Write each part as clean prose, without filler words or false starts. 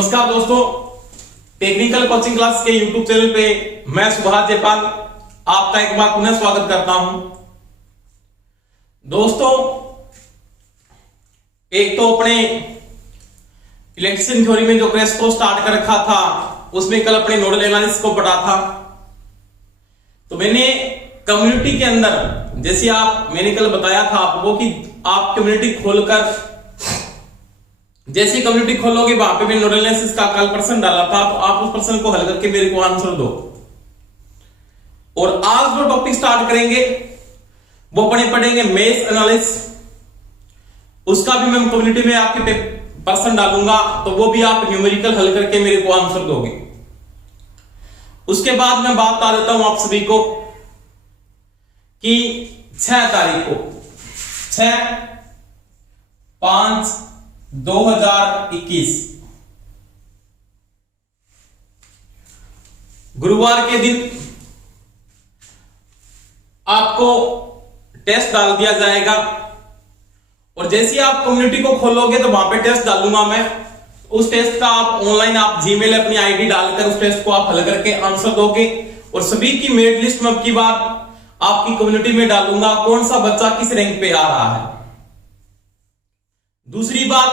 नमस्कार दोस्तों, technical coaching class के यूट्यूब चैनल पे मैं सुभाष जयपाल आपका एक बार पुनः स्वागत करता हूं। दोस्तों, एक तो अपने इलेक्ट्रिशियन थ्योरी में जो क्रैश को स्टार्ट कर रखा था उसमें कल अपने नोडल एनालिसिस को पढ़ा था। तो मैंने कम्युनिटी के अंदर जैसे मैंने कल बताया था आपको कि आप कम्युनिटी खोलकर जैसे कम्युनिटी खोलोगे वहां पे मैंने नोडल एनालिसिस का कल प्रश्न डाला था, तो आप उस प्रश्न को हल करके मेरे को आंसर दो। और आज जो टॉपिक स्टार्ट करेंगे वो अपने पढ़ेंगे मेश एनालिसिस। उसका भी मैं कम्युनिटी में आपके प्रश्न डालूंगा, तो वो भी आप न्यूमेरिकल हल करके मेरे को आंसर दोगे। उसके बाद मैं बात बता देता हूं आप सभी को कि 6 तारीख को 6/5/2021 गुरुवार के दिन आपको टेस्ट डाल दिया जाएगा। और जैसे ही आप कम्युनिटी को खोलोगे तो वहां पे टेस्ट डालूंगा मैं। उस टेस्ट का आप ऑनलाइन आप जीमेल अपनी आईडी डालकर उस टेस्ट को आप हल करके आंसर दोगे। और सभी की मेरिट लिस्ट में अब की बार आपकी कम्युनिटी में डालूंगा कौन सा बच्चा किस रैंक पे आ रहा है। दूसरी बात,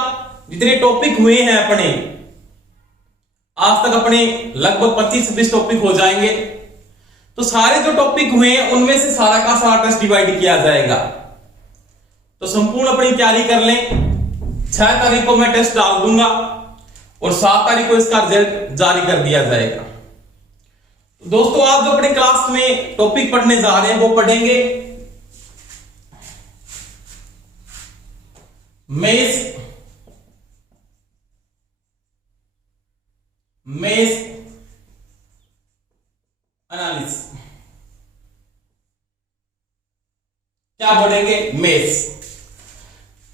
जितने टॉपिक हुए हैं अपने आज तक अपने लगभग 25-26 टॉपिक हो जाएंगे। तो सारे जो टॉपिक हुए हैं उनमें से सारा का सारा टेस्ट डिवाइड किया जाएगा। तो संपूर्ण अपनी तैयारी कर लें। 6 तारीख को मैं टेस्ट डाल दूंगा और 7 तारीख को इसका रिजल्ट जारी कर दिया जाएगा। तो दोस्तों, आज जो अपने क्लास में टॉपिक पढ़ने जा रहे हैं वो पढ़ेंगे मेश एनालिसिस। क्या पढ़ेंगे? मेश।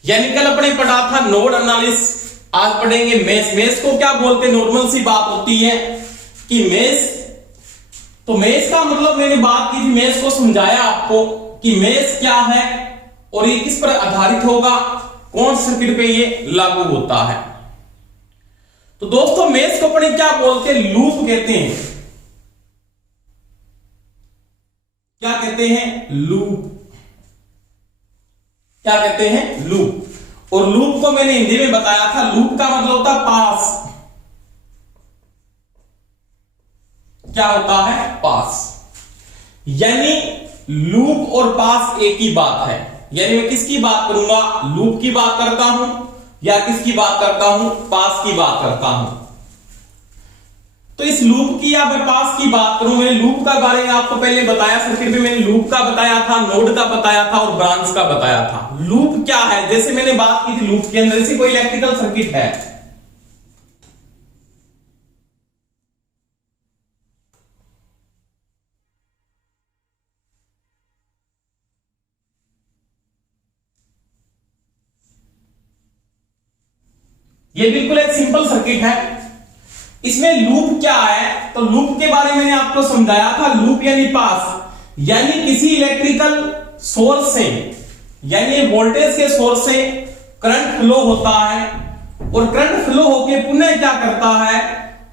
यानी कल अपने पढ़ा था नोड एनालिसिस, आज पढ़ेंगे मेश। मेश को क्या बोलते हैं? नॉर्मल सी बात होती है कि मेश, तो मेश का मतलब मैंने बात की थी, मेश को समझाया आपको कि मेश क्या है और ये किस पर आधारित होगा, कौन सर्किट पे ये लागू होता है। तो दोस्तों, मेश को अपने क्या बोलते हैं? लूप कहते हैं। क्या कहते हैं? लूप। क्या कहते हैं? लूप। और लूप को मैंने हिंदी में बताया था, लूप का मतलब होता है पास। क्या होता है? पास। यानी लूप और पास एक ही बात है। यानी मैं किसकी बात करूंगा? लूप की बात करता हूं या किसकी बात करता हूं? पास की बात करता हूं। तो इस लूप की या मैं पास की बात करूं, मैंने लूप का बारे में आपको पहले बताया, सर्किट में मैंने लूप का बताया था, नोड का बताया था और ब्रांच का बताया था। लूप क्या है? जैसे मैंने बात की थी लूप के अंदर, जैसे कोई इलेक्ट्रिकल सर्किट है, ये बिल्कुल एक सिंपल सर्किट है। इसमें लूप क्या है? तो लूप के बारे में मैंने आपको समझाया था। लूप यानी पास, यानी किसी इलेक्ट्रिकल सोर्स से, यानी वोल्टेज के सोर्स से करंट फ्लो होता है और करंट फ्लो होके पुनः क्या करता है?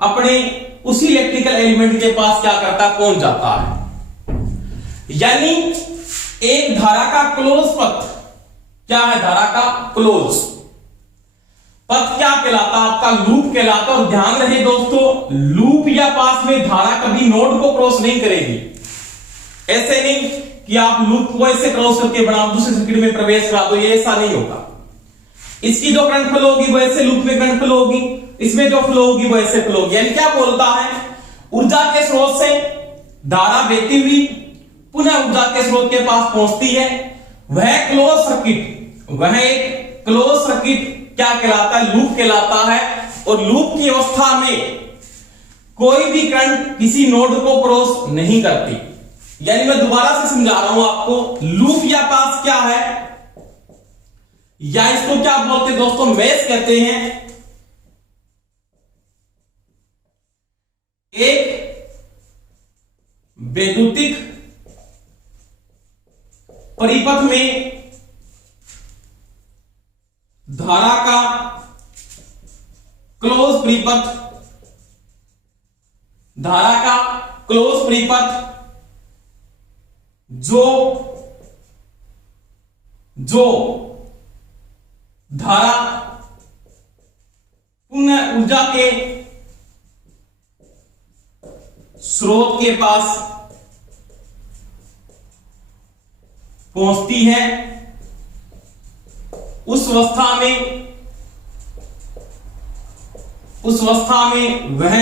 अपने उसी इलेक्ट्रिकल एलिमेंट के पास क्या करता है? पहुंच जाता है। यानी एक धारा का क्लोज पथ क्या है? धारा का क्लोज पथ क्या कहलाता? आपका लूप कहलाता। और ध्यान रहे दोस्तों, लूप या पास में धारा कभी नोड को क्रॉस नहीं करेगी। ऐसे नहीं कि आप लूप को ऐसे क्रॉस करके बनाओ, दूसरे सर्किट में प्रवेश करा दो, ये ऐसा नहीं होगा। इसकी जो करंट फ्लो होगी वो ऐसे लूप में करंट फ्लो होगी, इसमें जो फ्लो होगी वो ऐसे फ्लो होगी। यानी क्या बोलता है? ऊर्जा के स्रोत से धारा बहती हुई पुनः ऊर्जा के स्रोत के पास पहुंचती है, वह क्लोज सर्किट, वह एक क्लोज सर्किट क्या कहलाता है? लूप कहलाता है। और लूप की अवस्था में कोई भी करंट किसी नोड को क्रॉस नहीं करती। यानी मैं दोबारा से समझा रहा हूं आपको, लूप या पास क्या है, या इसको क्या बोलते हैं दोस्तों? मेश कहते हैं। एक वैद्युतिक परिपथ में धारा का क्लोज परिपथ, धारा का क्लोज परिपथ जो धारा पुनः ऊर्जा के स्रोत के पास पहुंचती है, उस अवस्था में वह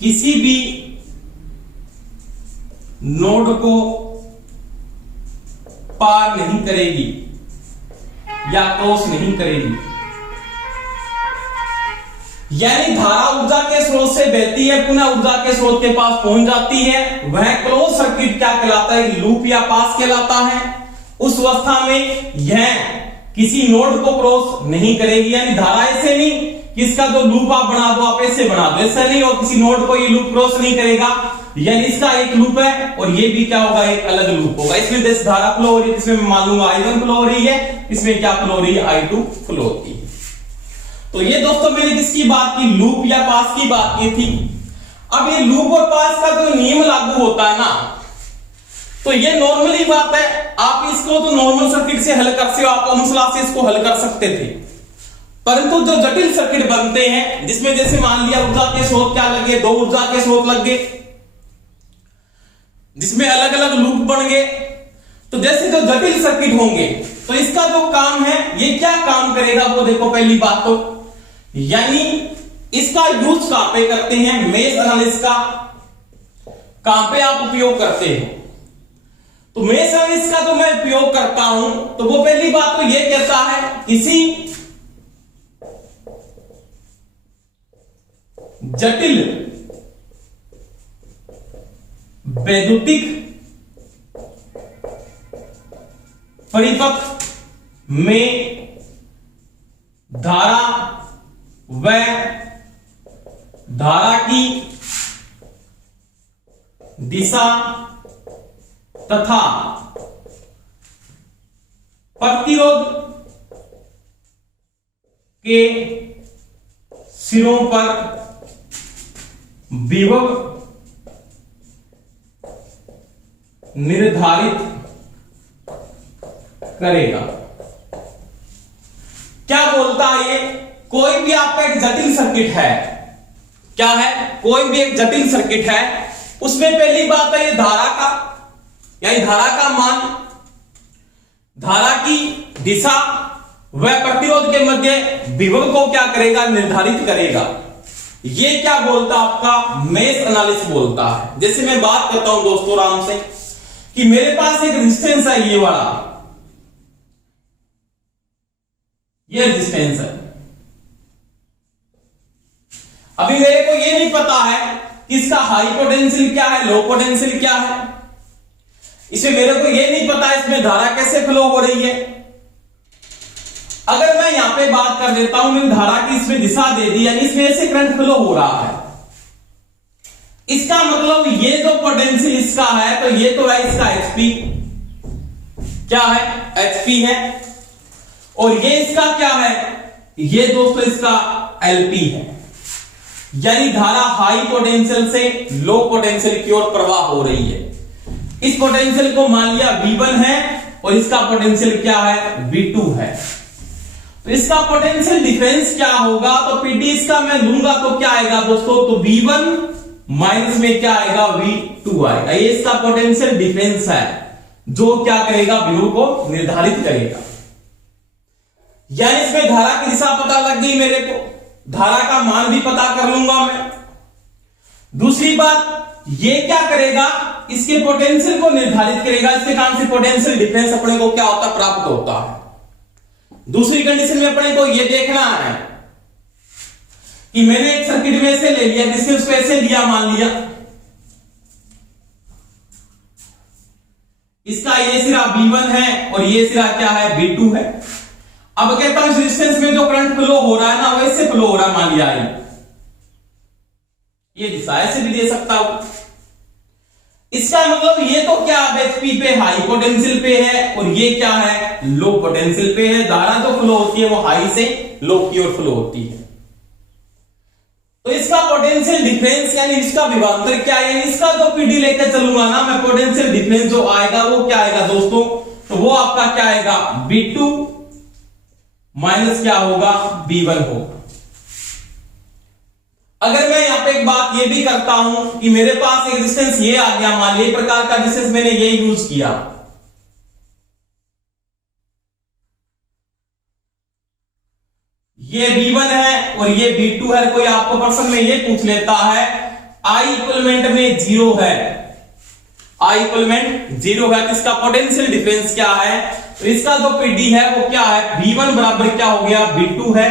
किसी भी नोड को पार नहीं करेगी या क्रॉस नहीं करेगी। यानी धारा ऊर्जा के स्रोत से बहती है, पुनः ऊर्जा के स्रोत के पास पहुंच जाती है, वह क्लोज सर्किट क्या कहलाता है? लूप या पास कहलाता है। उस अवस्था में यह किसी नोड को क्रॉस नहीं करेगी। यानी धारा ऐसे नहीं कि इसका जो लूप आप बना दो, आप ऐसे बना दो, ऐसा नहीं, और किसी नोड को ये लूप क्रॉस नहीं करेगा। यानी इसका एक लूप है और ये भी क्या होगा? एक अलग लूप होगा। इसमें जैसे धारा फ्लो हो रही है, इसमें मैं मान लूंगा I1 फ्लो हो रही है, इसमें क्या फ्लो हो रही है? I2 फ्लो होती है। तो ये दोस्तों मैंने किसकी बात की? लूप या पास की बात की थी। अब ये लूप और पास का जो नियम लागू होता है ना, तो ये नॉर्मली बात है, आप इसको तो नॉर्मल सर्किट से हल कर सकते हो, आप ओम्स लॉ से इसको हल कर सकते थे। परंतु जो जटिल सर्किट बनते हैं, जिसमें जैसे मान लिया ऊर्जा के स्रोत क्या लगे? दो ऊर्जा के स्रोत लग गए, जिसमें अलग अलग लूप बन गए। तो जैसे जो जटिल सर्किट होंगे, तो इसका जो काम है, ये क्या काम करेगा वो देखो। पहली बात तो यानी इसका यूज कहां पे करते हैं? मेश एनालिसिस का कहां पे आप उपयोग करते हैं? तो मेश एनालिसिस का जो मैं उपयोग करता हूं, तो वो पहली बात तो ये कहता है, किसी जटिल वैद्युतिक परिपथ में धारा व धारा की दिशा तथा प्रतिरोध के सिरों पर विभव निर्धारित करेगा। क्या बोलता है ये? कोई भी आपका एक जटिल सर्किट है, क्या है? कोई भी एक जटिल सर्किट है, उसमें पहली बात है ये धारा का, यानी धारा का मान, धारा की दिशा व प्रतिरोध के मध्य विभव को क्या करेगा? निर्धारित करेगा। ये क्या बोलता है? आपका मेश एनालिसिस बोलता है। जैसे मैं बात करता हूं दोस्तों आराम से, कि मेरे पास एक रेजिस्टेंस है, ये वाला, ये रेजिस्टेंस है। अभी मेरे को ये नहीं पता है कि इसका हाई पोटेंशियल क्या है, लो पोटेंशियल क्या है। इसमें मेरे को ये नहीं पता इसमें धारा कैसे फ्लो हो रही है। अगर मैं यहां पे बात कर देता हूं, मैंने धारा की इसमें दिशा दे दी, यानी इसमें ऐसे करंट फ्लो हो रहा है, इसका मतलब ये जो पोटेंशियल इसका है, तो ये तो है इसका एचपी, क्या है? एचपी है। और ये इसका क्या है? ये दोस्तों इसका एलपी है। यानी धारा हाई पोटेंशियल से लो पोटेंशियल की ओर प्रवाह हो रही है। इस पोटेंशियल को मान लिया V1 है और इसका पोटेंशियल क्या है? V2 है। तो इसका पोटेंशियल डिफरेंस क्या होगा? तो पीडी इसका मैं लूंगा तो क्या आएगा दोस्तों? तो V1 माइनस में क्या आएगा? V2 आएगा। ये इसका पोटेंशियल डिफरेंस है, जो क्या करेगा? विभव को निर्धारित करेगा। यानी इसमें धारा की दिशा पता लग गई मेरे को, धारा का मान भी पता कर लूंगा मैं। दूसरी बात, ये क्या करेगा? इसके पोटेंशियल को निर्धारित करेगा। इसके कारण से पोटेंशियल डिफरेंस अपने को क्या होता? प्राप्त होता है। दूसरी कंडीशन में अपने को ये देखना है कि मैंने एक सर्किट में ऐसे ले लिया, जिससे उसको ऐसे लिया, मान लिया इसका ये सिरा V1 है और ये सिरा क्या है? V2 है। अब कहता हूं रेजिस्टेंस में जो करंट फ्लो हो रहा है ना, वैसे फ्लो हो रहा है, मान लिया ये दिशा ऐसे भी दे सकता हूं। इसका मतलब ये तो क्या? एचपी पे हाई पोटेंशियल पे है और ये क्या है? लो पोटेंशियल पे है। धारा जो फ्लो होती है वो हाई से लो की ओर फ्लो होती है। तो इसका पोटेंशियल डिफरेंस यानी इसका विभवांतर क्या है, इसका जो पीडी लेकर चलूंगा ना मैं, पोटेंशियल डिफरेंस जो आएगा वो क्या आएगा दोस्तों, तो वो आपका क्या आएगा B2 माइनस क्या होगा B1 होगा। अगर मैं यहां पे एक बात ये भी करता हूं कि मेरे पास एक डिस्टेंस ये आ गया, मान लीजिए प्रकार का डिस्टेंस मैंने ये यूज किया, ये B1 है और ये B2 है। कोई आपको प्रश्न में ये पूछ लेता है I इक्वलमेंट में 0 है, I इक्वलमेंट 0 है, इसका पोटेंशियल डिफरेंस क्या है, तो इसका जो पीडी है वो क्या है, B1 बराबर क्या हो गया B2 है,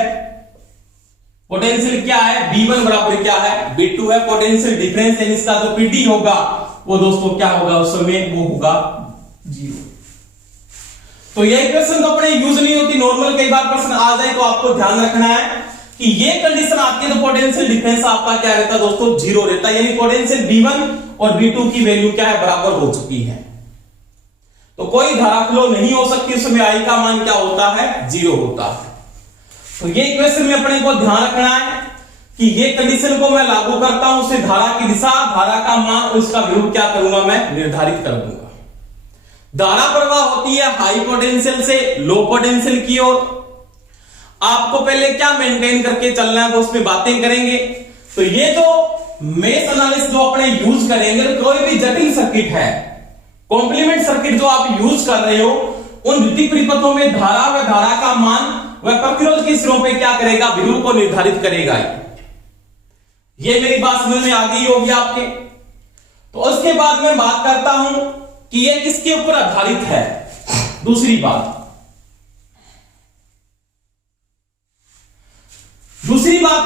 पोटेंशियल क्या है B1 बराबर क्या है B2 है, पोटेंशियल डिफरेंस यानी इसका जो पीडी होगा वो दोस्तों क्या होगा उस समय, वो होगा 0। तो ये इक्वेशन तो अपने यूज नहीं होती, नॉर्मल कई बार प्रश्न आ जाए तो आपको ध्यान रखना है कि ये कंडीशन आती है तो पोटेंशियल डिफरेंस आपका क्या रहता है दोस्तों 0 रहता है, यानी पोटेंशियल B1 और B2 की वैल्यू क्या है बराबर हो चुकी है। तो कोई धारा फ्लो नहीं हो सकती, उसमें I का मान क्या होता है 0 होता है। तो ये इक्वेशन में अपने को ध्यान रखना है कि ये कंडीशन को मैं लागू करता हूं, उससे धारा की दिशा, धारा का मान और इसका विभव क्या करूंगा मैं निर्धारित कर दूंगा। धारा प्रवाह होती है हाई पोटेंशियल से लो पोटेंशियल की ओर। आपको पहले क्या मेंटेन करके चलना है वो उसमें बातें करेंगे। तो ये जो मेश एनालिसिस जो अपने यूज करेंगे, तो कोई भी जटिल सर्किट है, कॉम्प्लीमेंट सर्किट जो आप यूज कर रहे हो, उन द्वितीय परिपथों में धारा व धारा का मान वह प्रतिरोध के सिरों पे क्या करेगा विभव को निर्धारित करेगा। ये मेरी बात समझ में आ गई होगी आपके। तो उसके बाद मैं बात करता हूं कि ये किसके ऊपर आधारित है। दूसरी बात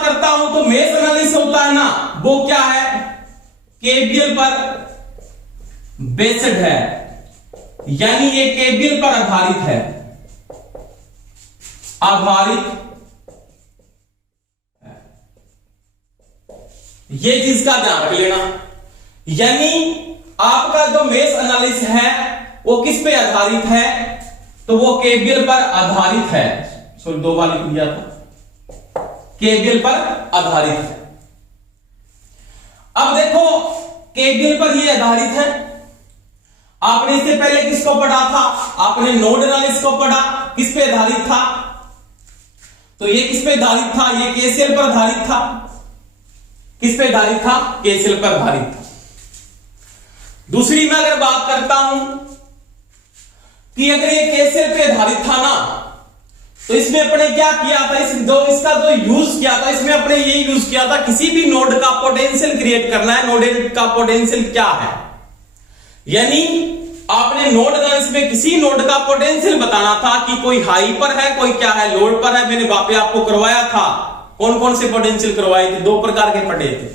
करता हूं तो मेश एनालिसिस होता है ना, वो क्या है केवीएल पर बेस्ड है, यानी ये केवीएल पर आधारित है, ये चीज का ध्यान रख लेना। यानी आपका जो मेश एनालिसिस है वो किस पे आधारित है, तो वो केवीएल पर आधारित है। सॉरी, 2 बार लिख दिया था, केवीएल पर आधारित है। अब देखो केवीएल पर ये आधारित है। आपने इससे पहले किसको पढ़ा था, आपने नोड एनालिसिस को पढ़ा, किस पे आधारित था, तो ये किस पे आधारित था, ये केसीएल पर आधारित था। किस पे आधारित था, केसीएल पर आधारित था। दूसरी मैं अगर बात करता हूं कि अगर ये केसीएल पे आधारित था ना, तो इसमें अपने क्या किया था, इसका जो यूज किया था, इसमें अपने ये यूज किया था किसी भी नोड का पोटेंशियल क्रिएट करना है। नोड का पोटेंशियल क्या है, यानी आपने नोड एनालिसिस में किसी नोड का पोटेंशियल बताना था कि कोई हाई पर है, कोई क्या है लोड पर है। मैंने वहां पे आपको करवाया था, कौन कौन से पोटेंशियल करवाए थे, 2 प्रकार के पढ़े थे।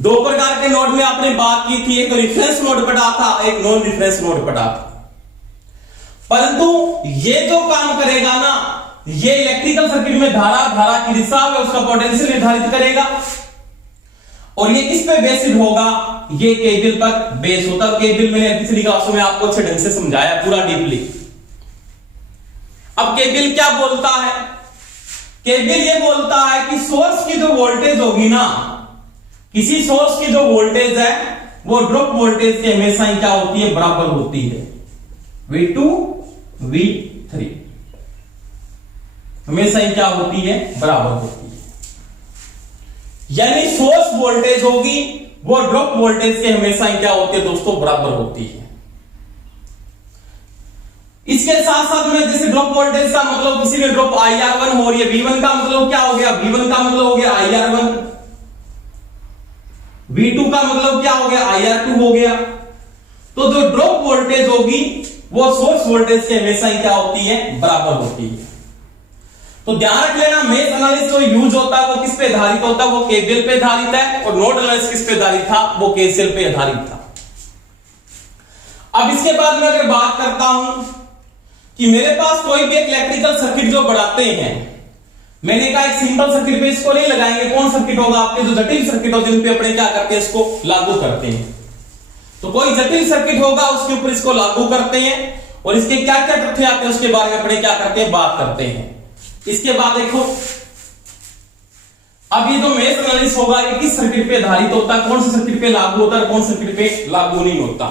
2 प्रकार के नोड में आपने बात की थी, एक रिफरेंस नोड पढ़ा था, एक नॉन रिफरेंस नोड पढ़ा था। परंतु ये जो काम करेगा ना, ये इलेक्ट्रिकल सर्किट में धारा की दिशा में उसका पोटेंशियल निर्धारित करेगा। और ये किस पे बेस्ड होगा, ये केवीएल पर बेस होता है। केवीएल मैंने पिछली क्लासों में आपको अच्छे ढंग से समझाया पूरा डीपली। अब केवीएल क्या बोलता है, केवीएल ये बोलता है कि सोर्स की जो वोल्टेज होगी ना, किसी सोर्स की जो वोल्टेज है वो ड्रॉप वोल्टेज के हमेशा ही क्या होती है बराबर होती है, V2 V3 हमेशा ही क्या होती है बराबर होती है। यानी सोर्स वोल्टेज होगी वो ड्रॉप वोल्टेज के हमेशा ही क्या होती है दोस्तों बराबर होती है। इसके साथ साथ में जैसे ड्रॉप वोल्टेज का मतलब किसी में ड्रॉप IR1 हो रही है, V1 का मतलब क्या हो गया, V1 का मतलब हो गया IR1, V2 का मतलब क्या हो गया IR2 हो गया। तो जो ड्रॉप वोल्टेज होगी वो सोर्स वोल्टेज के हमेशा ही क्या होती है बराबर होती है। तो ध्यान रख लेना, मेश एनालिसिस जो यूज होता है वो किस पे आधारित होता है, वो केवीएल पे आधारित है, और नोड एनालिसिस किस पे आधारित था, वो केसीएल पे आधारित था। अब इसके बाद मैं अगर बात करता हूं कि मेरे पास कोई भी एक इलेक्ट्रिकल सर्किट जो बढ़ाते हैं, मैंने कहा एक सिंपल सर्किट पे इसको नहीं लगाएंगे, कौन सर्किट होगा आपके जो जटिल सर्किट हो जिन पे अपने क्या करते हैं इसको लागू करते हैं। तो कोई जटिल सर्किट होगा उसके ऊपर इसको लागू करते हैं, और इसके क्या क्या तथ्य आते हैं उसके बारे में अपने क्या करते हैं बात करते हैं। इसके बाद देखो अब ये जो मेश एनालिसिस होगा ये किस सर्किट पे आधारित होता है, कौन से सर्किट पे लागू होता है, कौन से सर्किट पे लागू नहीं होता।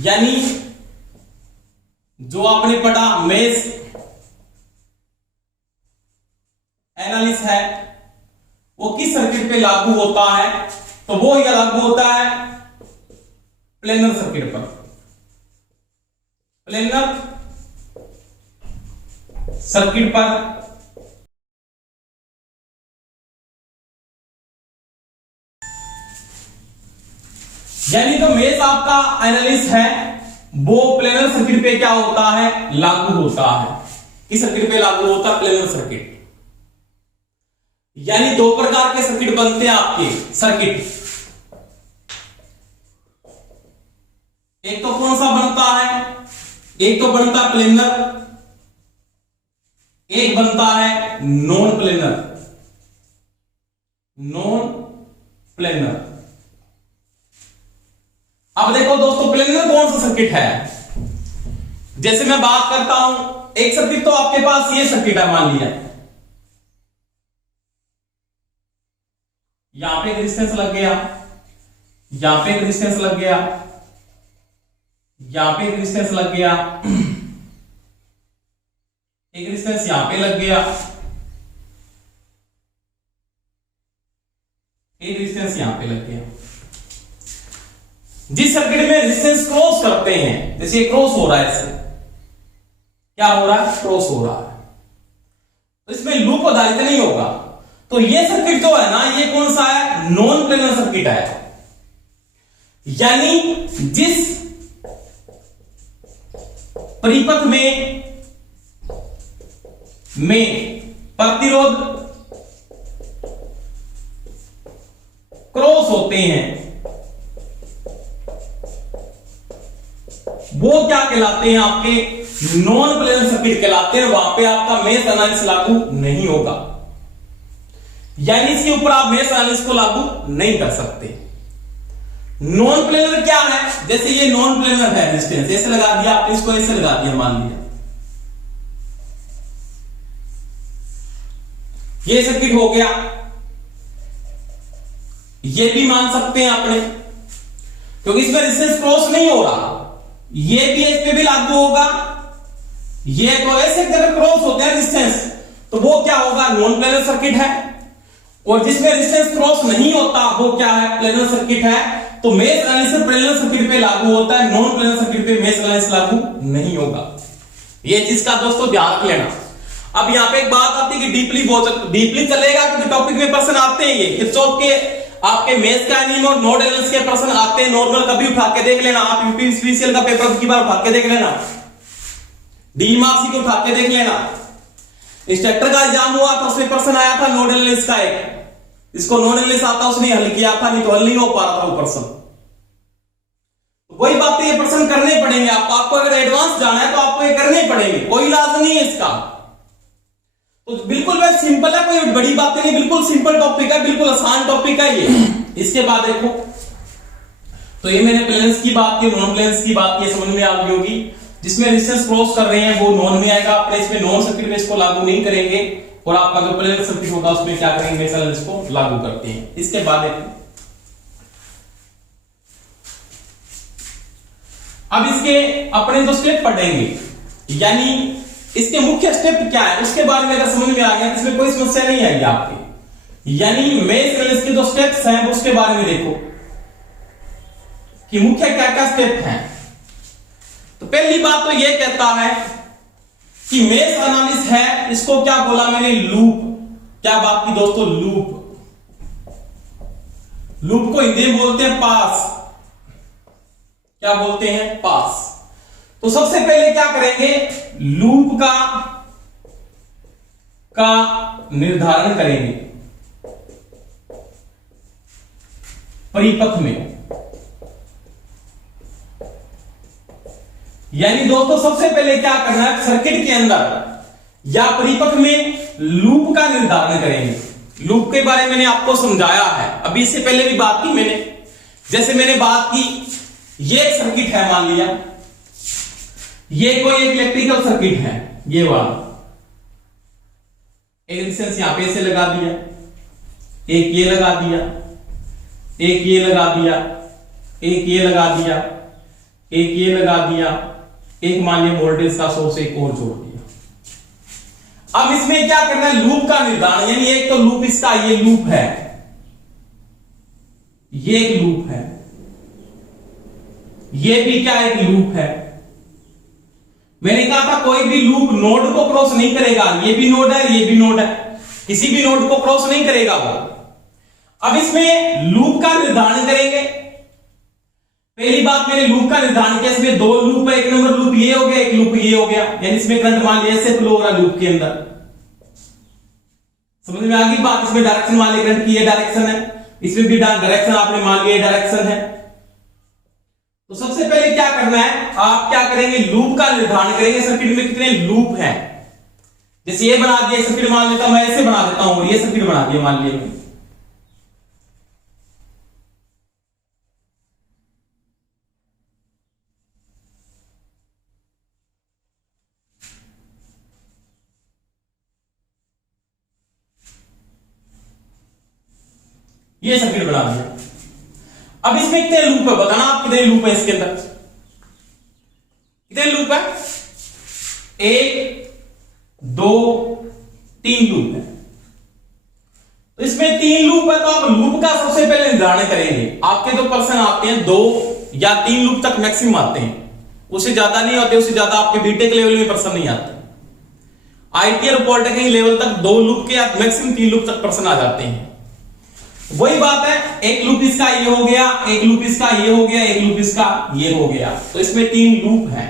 यानी जो आपने पढ़ा मेश एनालिसिस है वो किस सर्किट पे लागू होता है, तो वो यह लागू होता है प्लेनर सर्किट पर। प्लेनर सर्किट पर यानी जो मेश आपका एनालिसिस है वो प्लेनर सर्किट पे क्या होता है, लागू होता है। किस सर्किट पे लागू होता है, प्लेनर सर्किट। यानी दो प्रकार के सर्किट बनते हैं आपके सर्किट। एक तो कौन सा बनता है, एक तो बनता है प्लेनर, एक बनता है नॉन प्लेनर। Non planar. अब देखो दोस्तों प्लेनर कौन सा सर्किट है, जैसे मैं बात करता हूं एक सर्किट तो आपके पास ये सर्किट है, मान लिया यहां पे एक रेजिस्टेंस लग गया, यहां पे एक रेजिस्टेंस लग गया, यहां पे एक रेजिस्टेंस लग गया, एक रेजिस्टेंस यहां पे लग गया, एक रेजिस्टेंस यहां पे लग गया। जिस सर्किट में रेजिस्टेंस क्रॉस करते हैं, जैसे ये क्रॉस हो रहा है, इससे क्या हो रहा है, क्रॉस हो रहा है, तो इसमें लूप आधारित नहीं होगा। तो ये सर्किट जो है ना ये कौन सा है, नॉन प्लेनर सर्किट है। यानी जिस परिपथ में प्रतिरोध क्रॉस होते हैं वो क्या कहलाते हैं, आपके नॉन प्लेनर सर्किट कहलाते हैं। वहां पे आपका मेश एनालिसिस लागू नहीं होगा, यानी इसके ऊपर आप मेश एनालिसिस को लागू नहीं कर सकते। नॉन प्लेनर क्या है, जैसे ये नॉन प्लेनर है, रेजिस्टेंस ऐसे लगा दिया आपने, इसको ऐसे लगा दिया, मान लिया ये सर्किट हो गया। ये भी मान सकते हैं आपने, क्योंकि इसमें रेजिस्टेंस क्रॉस नहीं हो रहा, ये भी इस पे भी लागू होगा। ये तो ऐसे जगह क्रॉस होते हैं रेजिस्टेंस, तो वो क्या होगा, नॉन प्लेनर सर्किट है। और जिसमें रेजिस्टेंस क्रॉस नहीं होता वो क्या है, प्लेनर सर्किट है। तो मेश एनालिसिस प्लेनर सर्किट पे लागू होता है, नॉन प्लेनर सर्किट पे मेश एनालिसिस लागू नहीं होगा। ये चीज का दोस्तों ध्यान रख लेना। अब यहां पे एक बात आती है कि डीपली चलेगा, क्योंकि टॉपिक में प्रश्न आते हैं, ये किरचॉफ के आपके मेश का नियम और नोड एनालिसिस के प्रश्न आते हैं। नॉर्मल कभी उठा के देख लेना, आप यूपीएससी का पेपर की बार उठा के देख लेना, डीमार्क्सी को उठा के देख लेना। इंस्ट्रक्टर का एग्जाम हुआ था, उसमें प्रश्न आया था नोड एनालिसिस का, एक इसको नोड एनालिसिस आता उसने हल किया था, नहीं तो हल नहीं हो पा रहा था वो प्रश्न। वही बातें ये प्रश्न करने पड़ेंगे आपको अगर एडवांस जाना है तो आपको ये करने पड़ेंगे, कोई इलाज नहीं है इसका। तो बिल्कुल वह सिंपल है, कोई बड़ी बातें नहीं, बिल्कुल सिंपल टॉपिक है, बिल्कुल आसान टॉपिक है ये। इसके बाद देखो, तो ये मैंने प्लेन्स की बात की, नॉन प्लेन्स की बात की, समझ में आ गई होगी। जिसमें रेजिस्टेंस क्रॉस कर रहे हैं वो नॉन में आएगा, अपने इसमें नॉन सर्किट में इसको लागू नहीं करेंगे, और आपका जो प्लेनर सर्किट होगा उसमें क्या करेंगे, मेश एनालिसिस को लागू करते हैं। इसके बाद देखो, अब इसके अपने जो स्टेप पढ़ेंगे, यानी इसके मुख्य स्टेप क्या है उसके बारे में अगर समझ में आ गया, इसमें कोई समस्या नहीं आएगी आपकी। यानी मेश एनालिसिस के जो स्टेप्स हैं उसके बारे में देखो कि मुख्य क्या क्या स्टेप हैं। तो पहली बात तो यह कहता है कि मेश एनालिसिस है, इसको क्या बोला मैंने, लूप। क्या बात की दोस्तों, लूप। लूप को हिंदी में बोलते हैं पास। क्या बोलते हैं, पास। तो सबसे पहले क्या करेंगे, लूप का निर्धारण करेंगे परिपथ में। यानी दोस्तों सबसे पहले क्या करना है, सर्किट के अंदर या परिपथ में लूप का निर्धारण करेंगे। लूप के बारे में मैंने आपको समझाया है, अभी इससे पहले भी बात की मैंने। जैसे मैंने बात की, ये एक सर्किट है, मान लिया ये कोई एक इलेक्ट्रिकल सर्किट है, ये वाला एक रेजिस्टेंस यहां पे ऐसे लगा दिया, एक ये लगा दिया, एक ये लगा दिया, एक ये लगा दिया, एक ये लगा दिया, एक मान लिया वोल्टेज का सोर्स एक और जोड़ दिया। अब इसमें क्या करना है, लूप का निर्धारण, यानी एक तो लूप इसका ये लूप है, ये एक लूप है, ये भी क्या एक लूप है। मैंने कहा था कोई भी लूप नोड को क्रॉस नहीं करेगा, ये भी नोड है, ये भी नोड है, किसी भी नोड को क्रॉस नहीं करेगा वो। अब इसमें लूप का निर्धारण करेंगे। पहली बात मैंने लूप का निर्धारण किया, इसमें दो लूप है, एक नंबर लूप ये हो गया, एक लूप ये हो गया, यानी इसमें करंट मान लिया ऐसे फ्लो हो रहा लूप के अंदर। समझ में आ गई बात, इसमें डायरेक्शन मान लिया करंट की ये डायरेक्शन है, इसमें भी डायरेक्शन आपने मान लिया डायरेक्शन है। तो सबसे पहले क्या करना है, आप क्या करेंगे, लूप का निर्धारण करेंगे। सर्किट में कितने लूप हैं, जैसे ये बना दिया सर्किट, मान लेता हूं मैं ऐसे बना देता हूं, और ये सर्किट बना दिया मान लिया। ये सर्किट बना दिया। अब इसमें कितने लूप है, बताना आप कितने लूप है इसके अंदर, कितने लूप है, 1 2 3 लूप है। तो इसमें 3 लूप है, तो आप लूप का सबसे पहले निर्धारण करेंगे। आपके जो पर्सन आते हैं 2 या 3 लूप तक मैक्सिमम आते हैं, उससे ज्यादा नहीं आते, उससे ज्यादा आपके बीटेक लेवल में पर्सन नहीं आते। आईटी और पॉलिटेक्निक लेवल तक 2 लूप के या मैक्सिमम 3 लूप तक पर्सन आ जाते हैं। वही बात है, एक लूप इसका ये हो गया, एक लूप इसका ये हो गया, एक लूप इसका ये हो गया, तो इसमें 3 लूप हैं।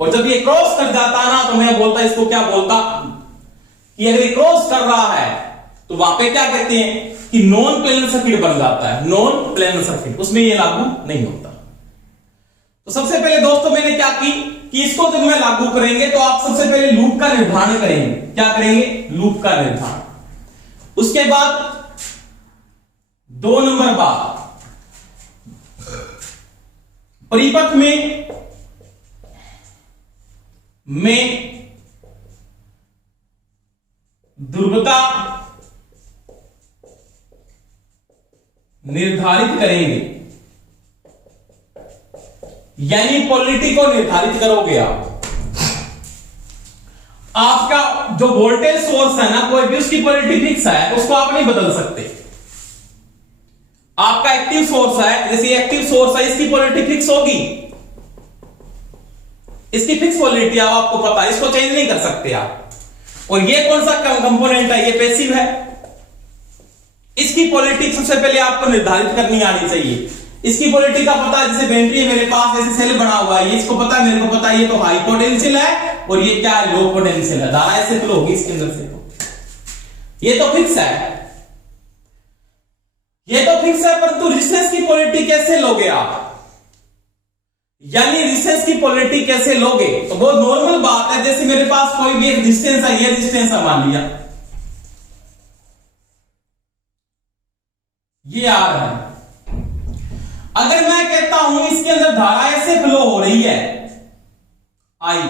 और जब ये क्रॉस कर जाता ना, तो मैं बोलता इसको क्या बोलता कि अगर ये क्रॉस कर रहा है तो वहां पे क्या कहते हैं कि नॉन प्लेनर सर्किट बन जाता है, नॉन प्लेनर सर्किट, उसमें ये लागू नहीं होता। तो सबसे पहले दोस्तों मैंने क्या की कि इसको जब मैं लागू करेंगे तो आप सबसे पहले लूप का निर्धारण करेंगे। क्या करेंगे, लूप का निर्धारण। उसके बाद 2 नंबर बात, परिपथ में ध्रुवता निर्धारित करेंगे, यानी पोलरिटी को निर्धारित करोगे आप। आपका जो वोल्टेज सोर्स है ना, कोई भी उसकी पोलरिटी फिक्स है, उसको आप नहीं बदल सकते। आपका एक्टिव सोर्स है, जैसे एक्टिव सोर्स है, इसकी पोलरिटी फिक्स होगी, इसकी फिक्स पोलरिटी आपको पता है, इसको चेंज नहीं कर सकते आप। और ये कौन सा कंपोनेंट है, ये पैसिव है, इसकी पोलरिटी सबसे पहले आपको निर्धारित करनी आनी चाहिए। इसकी पोलरिटी का पता, जैसे बैटरी है मेरे पास, ऐसे सेल बना हुआ है, इसको पता है, मेरे को पता है ये तो हाई पोटेंशियल है और ये क्या है, लो पोटेंशियल है, धारा ऐसे फ्लो होगी इसके अंदर से, ये तो फिक्स है, ये तो फिक्स है। परंतु रेजिस्टेंस की पोलरिटी कैसे लोगे आप, यानी रेजिस्टेंस की पोलरिटी कैसे लोगे, तो बहुत नॉर्मल बात है। जैसे मेरे पास कोई भी रेजिस्टेंस है, ये रेजिस्टेंस है मान लिया, ये आ रहा है। अगर मैं कहता हूं इसके अंदर धारा ऐसे फ्लो हो रही है आई,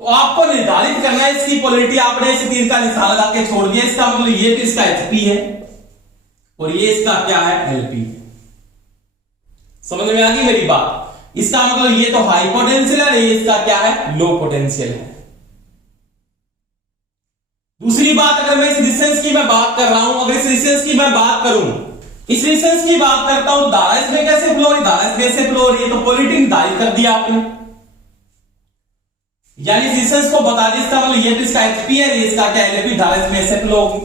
तो आपको निर्धारित करना है इसकी पोलरिटी। आपने इस तीर का निशान लगा के छोड़ दिया, इसका मतलब ये भी इसका एचपी है और ये इसका क्या है, एलपी। समझ में आ गई मेरी बात, इसका मतलब ये तो हाई पोटेंशियल है, ये इसका क्या है, लो पोटेंशियल है। दूसरी बात, अगर मैं इस रेजिस्टेंस की मैं बात कर रहा हूं, अगर इस रेजिस्टेंस की मैं बात करूं, इस रेजिस्टेंस की बात करता हूं, धारा इसमें कैसे फ्लो हो रही, धारा इसमें कैसे फ्लो हो रही है, तो पोलरिटी निर्धारित कर दिया आपने, यानी रेजिस्टेंस को बता दिया, इसका मतलब ये तो इसका एचपी है, ये इसका क्या है, एलपी, धारा इसमें ऐसे फ्लो होगी।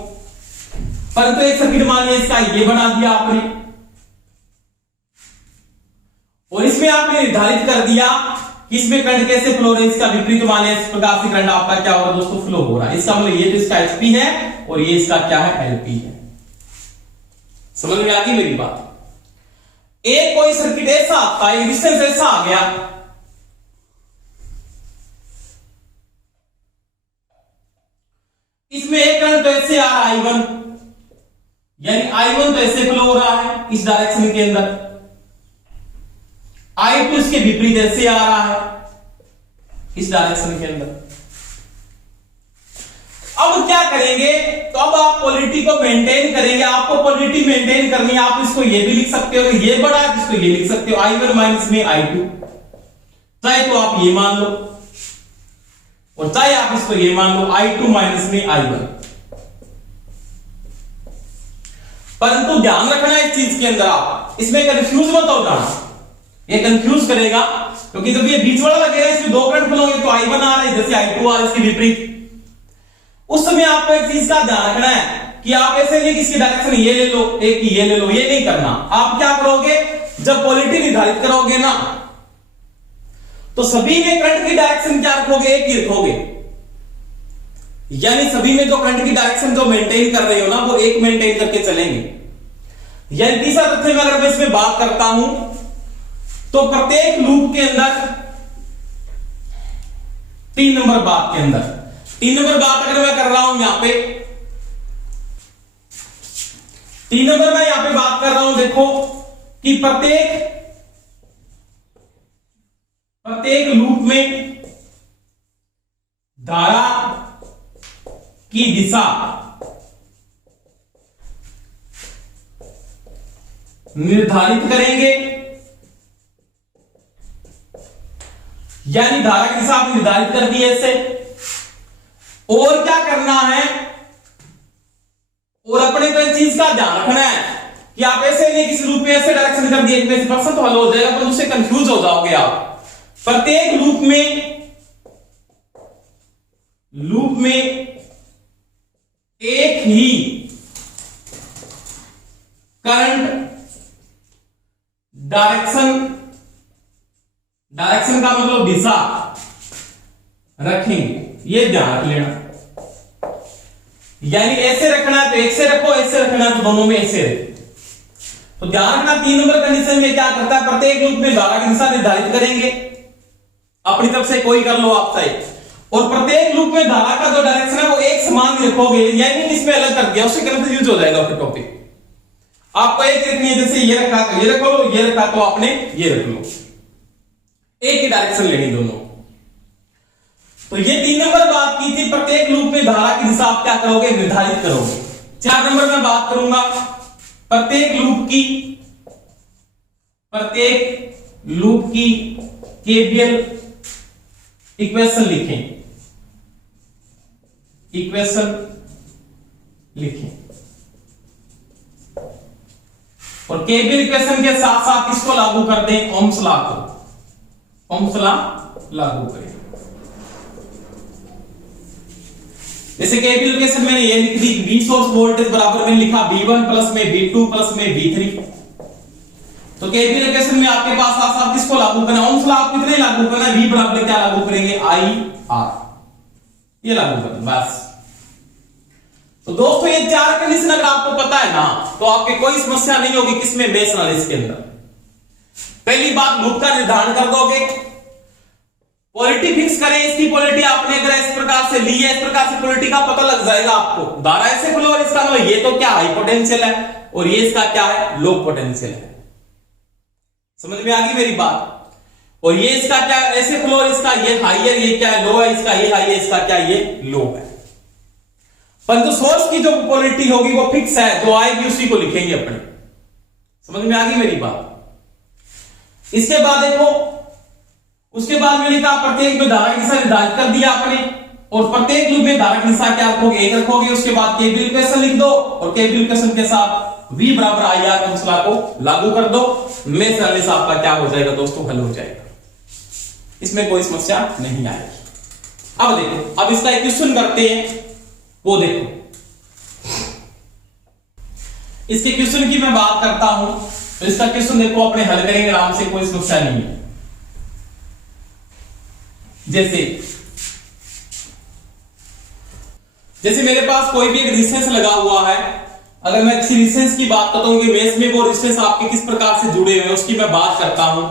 परंतु एक सर्किट मान लिया इसका ये बना दिया आपने, और इसमें आपने निर्धारित कर दिया कि इसमें करंट कैसे फ्लो हो रहा है, इसका विपरीत मान लिया, इस प्रकार से करंट आपका क्या होगा दोस्तों, फ्लो हो रहा है। इसका मतलब ये तो इसका एचपी है और ये इसका क्या है, एलपी है। समझ में आ गई मेरी बात। एक कोई सर्किट ऐसा आता है, रेजिस्टेंस ऐसा आ गया, इसमें एक करंट तो ऐसे आ रहा है I1, यानी I1 तो ऐसे फ्लो हो रहा है इस डायरेक्शन के अंदर, I2 इसके विपरीत ऐसे आ रहा है इस डायरेक्शन के अंदर। अब क्या करेंगे, तो अब आप पोलैरिटी को मेंटेन करेंगे। आपको पोलैरिटी मेंटेन करनी है, आप इसको ये भी लिख सकते हो, ये बड़ा है इसको ये लिख सकते हो, I1 माइनस में I2, चाहे तो आप ये मान लो और चाहे आप इसको ये मान लो I2 माइनस में I1। परंतु ध्यान रखना इस चीज के अंदर, आप इसमें कंफ्यूज मत हो जाना, ये कंफ्यूज करेगा, क्योंकि जब ये बीच वाला लगेगा इसमें दो करंट फ्लो होंगे, तो I1 आ रहा है इधर से I2 आ रहा है, इसके विपरीत। उस समय आपको एक चीज का ध्यान रखना है कि आप ऐसे नहीं कि इसकी डायरेक्शन ये ले लो, एक ये ले लो, ये नहीं करना। आप क्या करोगे, जब पोलैरिटी निर्धारित करोगे ना, तो सभी में करंट की डायरेक्शन क्या रखोगे, एक ही रखोगे, यानी सभी में जो करंट की डायरेक्शन जो मेंटेन कर रहे हो ना, वो एक मेंटेन करके चलेंगे। यानी तीसरा तथ्य में अगर मैं इसमें बात करता हूं, तो प्रत्येक लूप के अंदर 3 नंबर बात के अंदर 3 नंबर बात अगर मैं कर रहा हूं यहां पे 3 नंबर में यहां पे बात कर रहा हूं, देखो कि प्रत्येक लूप में धारा की दिशा निर्धारित करेंगे, यानी धारा की दिशा आप निर्धारित कर दी ऐसे। और क्या करना है, और अपने को एक चीज का ध्यान रखना है कि आप ऐसे नहीं किसी लूप में ऐसे डायरेक्शन कर दिए कि पर्सन तो हल हो जाएगा, पर उससे कंफ्यूज हो जाओगे आप। प्रत्येक लूप में एक ही करंट डायरेक्शन का मतलब दिशा रखेंगे, ये ध्यान रख लेना। यानी ऐसे रखना है तो एक से रखो, ऐसे रखना है तो दोनों में ऐसे रखो। तो ध्यान रखना 3 नंबर कंडीशन में क्या करता है, प्रत्येक लूप में धारा की दिशा निर्धारित करेंगे, अपनी तरफ से कोई कर लो आप चाहे, और प्रत्येक लूप में धारा का जो डायरेक्शन है वो एक समान रखोगे, यानी इसमें अलग कर दिया, उससे कंफ्यूज हो जाएगा फिर टॉपिक। आपको एक रखनी है, जैसे ये रखा तो ये रख लो, ये रखा तो आपने ये रख लो, एक ही डायरेक्शन लेनी दोनों। तो ये 3 नंबर बात की थी, प्रत्येक लूप में धारा की दिशा आप क्या करोगे, निर्धारित करोगे। 4 नंबर में बात करूंगा, प्रत्येक लूप की केवीएल इक्वेशन लिखें और केवीएल इक्वेशन के साथ साथ किसको लागू कर दें, ओम्स लॉ को, ओम्स लॉ लागू करें। जैसे केवीएल इक्वेशन मैंने ये लिख दी, V सोर्स वोल्टेज बराबर मैंने लिखा V1 प्लस में V2 प्लस में V3। तो केवीएल इक्वेशन में आपके पास साथ साथ किसको लागू करना है, ओम्स लॉ आप कितने लागू करना है, V बराबर क्या लागू करेंगे, IR, ये लागू करना बस। तो दोस्तों ये 4 कंडीशन अगर आपको पता है ना, तो आपके कोई समस्या नहीं होगी किसमें, मेश एनालिसिस के अंदर। पहली बात, लूप का निर्धारण कर दोगे, पोलैरिटी फिक्स करें, इसकी पोलैरिटी आपने अगर इस प्रकार से ली है, इस प्रकार से पोलैरिटी का पता लग जाएगा आपको। धारा ऐसे फ्लो और इसका मतलब ये तो क्या हाई पोटेंशियल है और ये इसका क्या है, लो पोटेंशियल है। समझ में आ गई मेरी बात। और ये इसका क्या है, ऐसे फ्लो और इसका ये हाई है, ये क्या है, लो है, इसका ये हाई है, इसका क्या ये लो है। परंतु सोर्स की जो पोलैरिटी होगी वो फिक्स है, जो आएगी उसी को लिखेंगे अपने। समझ में आ गई मेरी बात। इसके बाद देखो, उसके बाद मैंने कहा प्रत्येक में धारा की दिशा निर्धारित कर दिया आपने, और प्रत्येक लूप में धारा की दिशा क्या रखोगे, एक रखोगे। उसके बाद केवीएल इक्वेशन लिख दो और केवीएल इक्वेशन के साथ V बराबर IR ओम्स लॉ को लागू कर दो, मेश एनालिसिस आपका क्या हो जाएगा दोस्तों, हल हो जाएगा, इसमें कोई समस्या नहीं आएगी। अब देखो, अब इसका एक क्वेश्चन करते हैं, वो देखो। इसके क्वेश्चन की मैं बात करता हूं, तो इसका क्वेश्चन देखो अपने हल करेंगे आराम से, कोई समस्या नहीं है। जैसे मेरे पास कोई भी एक रेजिस्टेंस लगा हुआ है, अगर मैं किसी रेजिस्टेंस की बात करता हूं कि मेश में वो रेजिस्टेंस आपके किस प्रकार से जुड़े हुए हैं, उसकी मैं बात करता हूं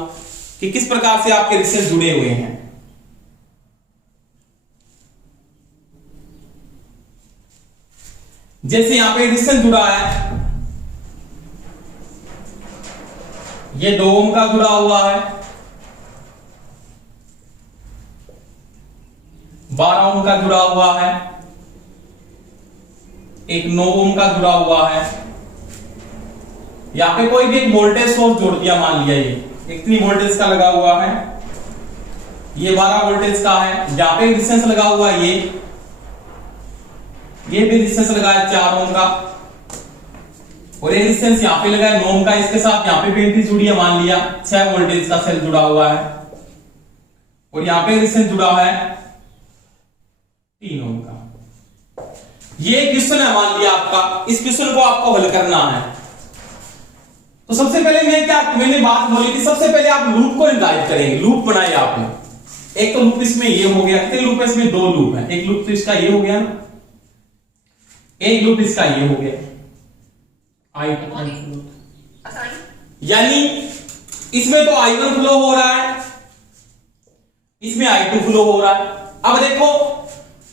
कि किस प्रकार से आपके रेजिस्टेंस जुड़े हुए हैं। जैसे यहां पे रेजिस्टेंस जुड़ा है, ये 2 ओम का जुड़ा हुआ है, 12 ओम का जुड़ा हुआ है, एक 9 ओम का जुड़ा हुआ है। यहाँ पे कोई भी एक वोल्टेज सोर्स जोड़ दिया, मान लिया ये इतनी वोल्टेज का लगा हुआ है, ये 12 वोल्टेज का है। यहाँ पे रेजिस्टेंस लगा हुआ है, ये भी रेजिस्टेंस लगा है 4 ओम का, और ये रेजिस्टेंस यहाँ पे लगा है 9 ओम का। इसके साथ यहाँ पे भी जुड़ी है, मान लिया 6 वोल्टेज का सेल जुड़ा हुआ है, और यहाँ पे रेजिस्टेंस जुड़ा हुआ है 3 ओम का। ये क्वेश्चन है मान लिया आपका, इस क्वेश्चन को आपको हल करना है। तो सबसे पहले मैंने बात बोली थी, सबसे पहले आप लूप को निर्धारित करेंगे। लूप बनाए आपने, एक तो लूप इसमें ये हो गया, कितने लूप है इसमें? 2 लूप है। एक लूप तो इसका ये हो गया ना, एक लूप इसका ये हो गया यानी इसमें तो I1 फ्लो हो रहा है, इसमें I2 फ्लो हो रहा है। अब देखो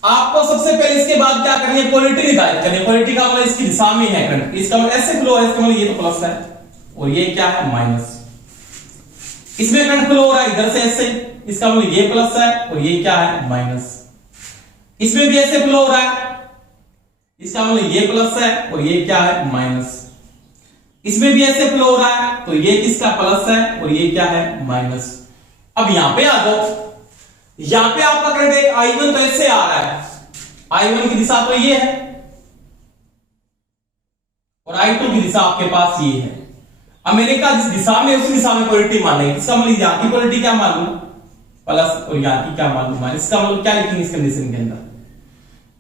आपको सबसे पहले इसके बाद क्या करनी है? पोलैरिटी निर्धारित करनी है। पोलैरिटी का मतलब इसकी दिशा में है करंट, इसका मतलब ऐसे फ्लो है, इसका मतलब ये तो प्लस है और ये क्या है? माइनस। इसमें करंट फ्लो हो रहा है इधर से ऐसे, इसका मतलब ये प्लस है और ये क्या है? माइनस। इसमें भी ऐसे फ्लो हो रहा है, इसका मतलब ये प्लस है और ये क्या है? माइनस। इसमें भी ऐसे फ्लो हो रहा है, तो ये किसका? प्लस है और ये क्या है? माइनस। अब यहां पे आ जाओ, यहां पे आपका करंट एक I1 तो ऐसे आ रहा है, I1 की दिशा तो ये है और I2 की दिशा आपके पास ये है। अब मैंने कहा जिस दिशा में उसी दिशा में पोलैरिटी मानेंगे, इसका मतलब यहां की पोलैरिटी क्या मान लूं? प्लस, और यहां की क्या मान लूं? माइनस। इसका मतलब क्या लिखेंगे इस कंडीशन के अंदर?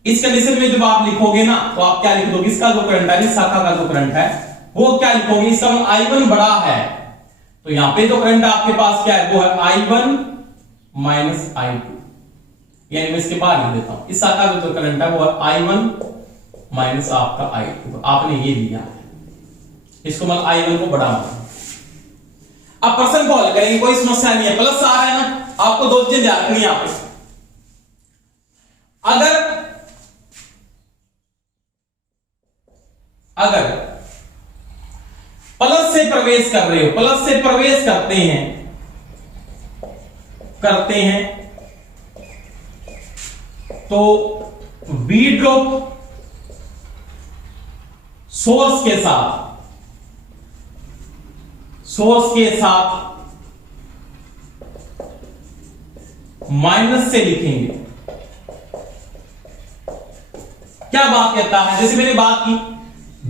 इस कंडीशन में जब आप लिखोगे ना, तो आप क्या लिख दोगे? इसका जो करंट है, इस शाखा का जो करंट है वो क्या लिखोगे? इसका मतलब I1 बड़ा है, तो यहां पे जो करंट आपके पास क्या है? वो है I1 माइनस I2, यानी मैं इसके बाद लिख देता हूं। इस शाखा का जो करंट है वो है I1 माइनस आपका I2। तो आपने ये लिया है, इसको मतलब I1 को बड़ा माना। अब प्रश्न को हल करेंगे, कोई समस्या नहीं है। प्लस आ रहा है ना, आपको 2 चीजें ध्यान रखनी है यहां पे। अगर प्लस से प्रवेश कर रहे हो, प्लस से प्रवेश करते हैं तो V ड्रॉप सोर्स के साथ माइनस से लिखेंगे। क्या बात कहता है? जैसे मैंने बात की,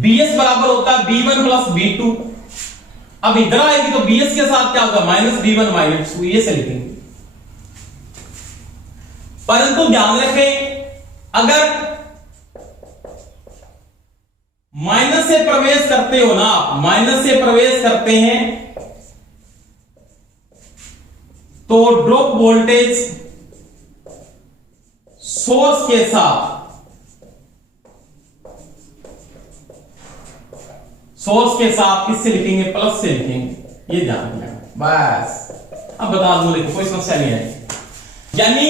BS बराबर होता है B1 प्लस B2। अब इधर आएगी तो BS के साथ क्या होगा? माइनस B1 माइनस 2, ये से लिखेंगे। परंतु ध्यान रखें, अगर माइनस से प्रवेश करते हो ना, आप माइनस से प्रवेश करते हैं तो ड्रॉप वोल्टेज सोर्स के साथ किससे लिखेंगे? प्लस से लिखेंगे। ये ध्यान रखना बस। अब बता दूं, देखो कोई समस्या नहीं है। यानी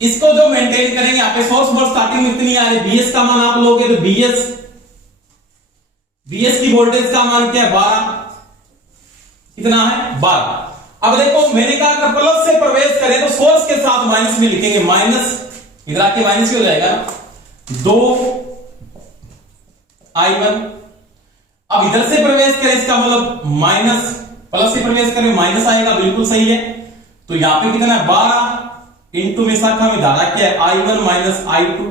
इसको जो मेंटेन करेंगे, यहाँ पे सोर्स वोल्ट स्टार्टिंग में इतनी आ रही, BS का मान आप लोगे तो BS की वोल्टेज का मान क्या है? 12। कितना है? 12। अब देखो मैंने कहा अगर प्लस से प्रवेश करें तो सोर्स के साथ माइनस में लिखेंगे। माइनस, इधर आके माइनस ही हो जाएगा, 2 I1। अब इधर से प्रवेश करें, इसका मतलब माइनस, प्लस से प्रवेश करें माइनस आएगा, बिल्कुल सही है। तो यहां पे कितना है? 12 इंटू में शाखा में धारा क्या है? I1 माइनस I2,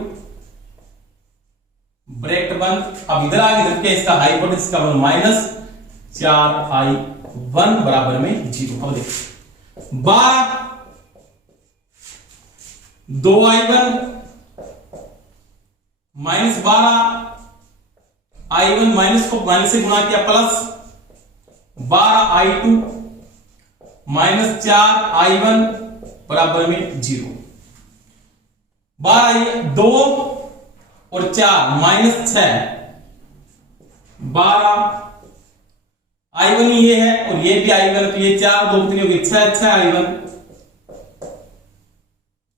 ब्रैकेट बंद। अब इधर आगे इधर क्या? इसका हाइपोटेन्यूज का मतलब माइनस 4I1 बराबर में 0। अब देखो 12 2I1 माइनस 12 I1 माइनस को माइनस से गुणा किया, प्लस 12I2 माइनस 4I1 बराबर में 0। 2 और 4 माइनस 6, 12 I1 ये है और ये भी I1, तो ये 4 2 कितनी होगी? 6 I1,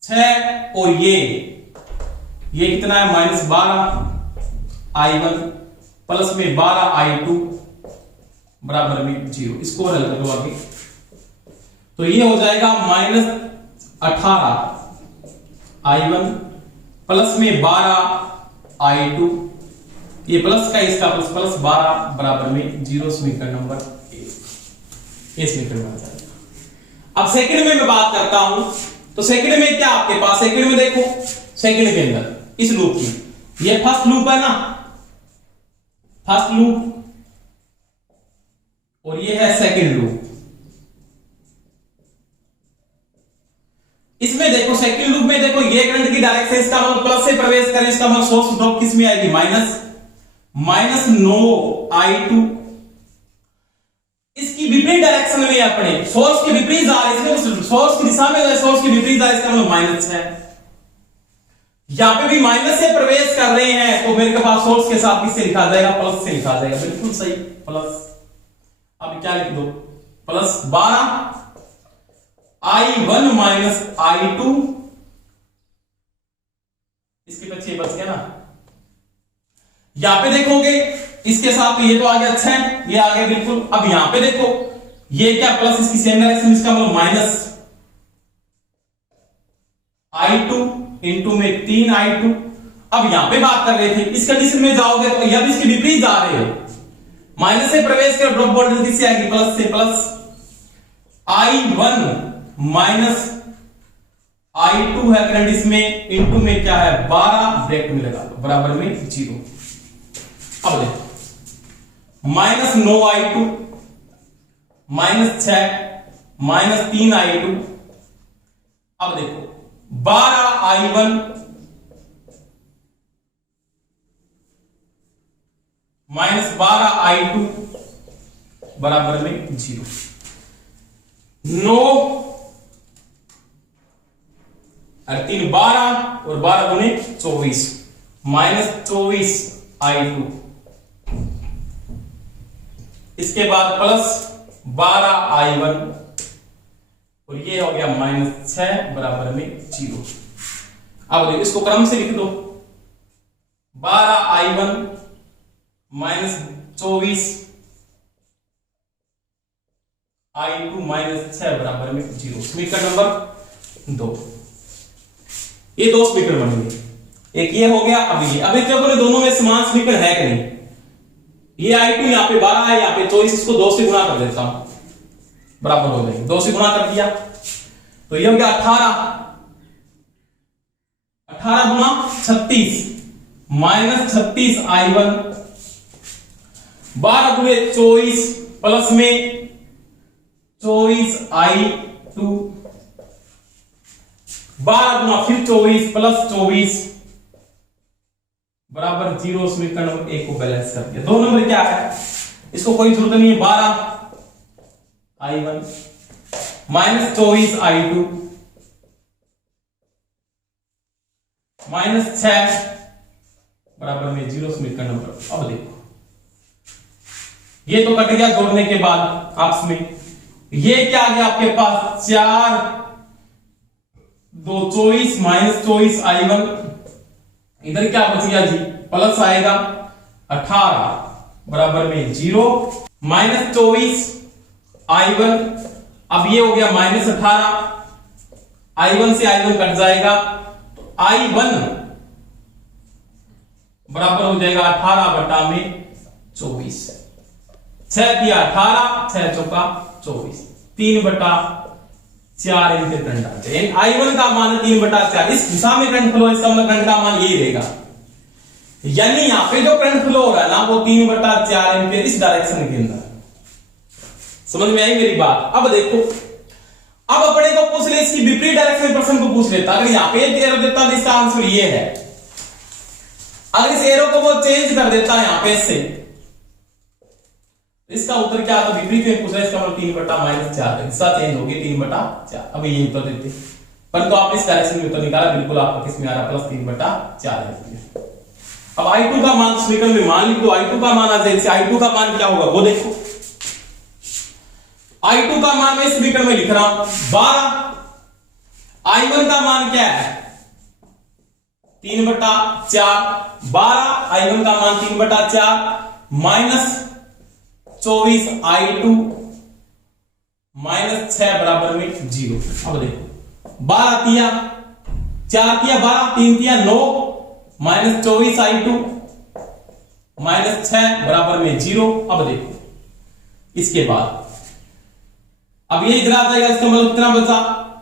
6 और ये कितना है? माइनस 12 I1 प्लस में 12 I2 बराबर में 0। इसको हल कर लो आगे, तो ये हो जाएगा माइनस 18 I1 प्लस में 12 I2 ये प्लस का इसका प्लस प्लस 12 बराबर में 0 समीकरण नंबर ए। ये समीकरण बन जाएगा। अब सेकंड में मैं बात करता हूं, तो सेकंड में क्या आपके पास, सेकंड में देखो, सेकंड के अंदर इस लूप की, ये फर्स्ट लूप है ना, फर्स्ट लूप, और ये है सेकंड लूप। इसमें देखो सेकंड लूप में देखो, ये करंट की डायरेक्शन, इसका मतलब प्लस से प्रवेश करें, इसका मतलब सोर्स ड्रॉप किस में आएगी, माइनस 9i2। इसकी विपरीत डायरेक्शन में अपने सोर्स के विपरीत जा रहे हैं, सोर्स की दिशा में सोर्स के विपरीत जा रहे, इसका मतलब माइनस है। यहां पे भी माइनस से प्रवेश कर रहे हैं, तो मेरे पास सोर्स के साथ किससे लिखा जाएगा, प्लस से लिखा जाएगा, बिल्कुल सही, प्लस। अब क्या लिख दो, प्लस 12 i1 माइनस i2, इसके पीछे बच गया ना। यहां पे देखोगे इसके साथ ये तो आगे अच्छा है, ये आगे बिल्कुल। अब यहां पे देखो ये क्या, प्लस इसकी सेम डायरेक्शन, इसका मतलब माइनस i2 इंटू में 3i2। अब यहां पे बात कर रहे थे, इस कंडीशन में जाओगे तो यह भी इसके विपरीत जा रहे हो, माइनस से प्रवेश कर, ड्रॉप वोल्टेज किससे आएगी, प्लस से। प्लस i1 माइनस i2 है करंट इसमें, इंटू में क्या है 12, ब्रैकेट में लगा दो, बराबर में 0। अब देखो minus 9i2 minus 6 minus 3i2। अब देखो 12i1 माइनस 12i2 बराबर में 0। 9 और 3 12 और 12 गुने 24, माइनस 24i2। इसके बाद प्लस 12i1 और ये हो गया माइनस 6 बराबर में 0। अब देखो इसको क्रम से लिख दो, 12i1 माइनस 24i2 माइनस 6 बराबर में 0। समीकरण नंबर 2। ये दो समीकरण बनेंगे, एक ये हो गया। अब ये बोले दोनों में समान समीकरण है कि नहीं। ये i2 यहां पे 12 है, यहां पे 24, इसको 2 से गुणा कर देता हूं, बराबर हो जाएगा। 2 से गुणा कर दिया तो ये हो गया 18 गुना 36 माइनस 36i1, 12 गुणे 24 प्लस में 24i2, 12 गुना फिर 24 प्लस 24 बराबर 0। समीकरण नंबर 1 को बैलेंस कर दिया। 2 नंबर क्या है, इसको कोई जरूरत नहीं है, 12i1 माइनस 24i2 माइनस 6 बराबर में 0। समीकरण नंबर, अब देखो ये तो कट गया जोड़ने के बाद आपस में, ये क्या आ गया आपके पास 4 2 24 माइनस 24i1, इधर क्या बच गया जी, प्लस आएगा 18 बराबर में 0, माइनस 24i1। अब ये हो गया माइनस 18, i1 से i1 कट जाएगा, तो i1 बराबर हो जाएगा 18 बटा में 24। 6 किया 18, 6 चौका 24, 3 बटा 4 इनके करंट आ जाए। i1 का मान 3 बटा 4, इस दिशा में करंट फ्लो, इसका मतलब करंट का मान यही रहेगा। यानी यहां पे जो करंट फ्लो हो रहा है ना, वो 3 बटा 4 एम्पियर इस डायरेक्शन के अंदर। समझ में आई मेरी बात। अब देखो, अब अपने को पूछ ले इसकी विपरीत डायरेक्शन में प्रश्न को पूछ लेता। अगर यहां पे एक एरो देता तो इसका आंसर ये है। अगर इस एरो को वो चेंज कर देता है यहां पे से, इसका उत्तर क्या आता, विपरीत में पूछ रहा है, इसका मतलब 3 बटा माइनस 4, दिशा चेंज होगी 3 बटा 4। अब ये उत्तर देते, परंतु आपने इस डायरेक्शन में उत्तर निकाला, बिल्कुल आपका किस में आ रहा, प्लस 3 बटा 4 है। अब i2 का मान समीकरण में मान लिख दो, i2 का मान आ जाए। i2 का मान क्या होगा वो देखो, i2 का मान मैं समीकरण में लिख रहा हूं 12, i1 का मान क्या है 3 बटा 4, 12 i1 का मान 3 बटा 4 माइनस 24i2 माइनस 6 बराबर में 0। अब देखो 12 तिया 4 तिया 12, 3 तिया 9 माइनस 24i2 -6 बराबर में 0। अब देखो इसके बाद अब ये इधर आ जाएगा, इसका मतलब कितना बचा,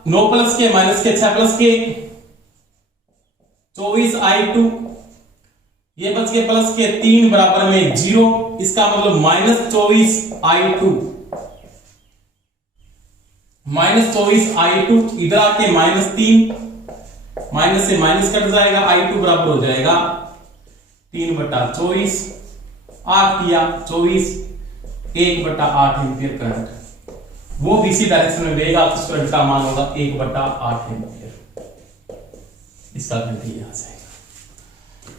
9 प्लस के माइनस के 6 प्लस के 24i2, ये बच के प्लस के 3 बराबर में 0। इसका मतलब -24i2, -24i2 इधर आके -3, माइनस से माइनस कट जाएगा, i2 बराबर हो जाएगा 3/24, 8 किया 24, 1/8 एम्पियर करंट, वो भी इसी डायरेक्शन में बहेगा, तो करंट का मान होगा 1/8 एम्पियर। इसका करंट ये आ जाएगा।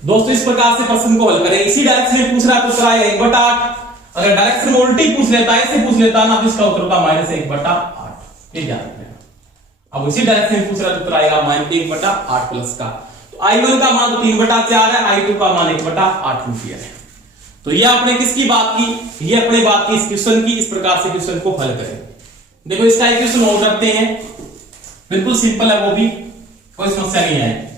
दोस्तों इस प्रकार से प्रश्न को हल करें। इसी डायरेक्शन में पूछ रहा है तो उत्तर आएगा 1/8। अगर डायरेक्शन में उल्टी पूछ लेता है, ऐसे पूछ लेता ना, तो इसका उत्तर होगा -1/8। ये ध्यान रखना। अब इसी डायरेक्शन में पूछ रहा है तो उत्तर आएगा -1/8 प्लस का। तो i1 का मान 3/4 है, i2 का मान 1/8 एम्पियर है। तो ये आपने किसकी बात की, ये अपने बात की इस क्वेश्चन की। इस प्रकार से क्वेश्चन को हल करें। देखो इसका एक क्वेश्चन और करते हैं, बिल्कुल सिंपल है, वो भी कोई समस्या नहीं है।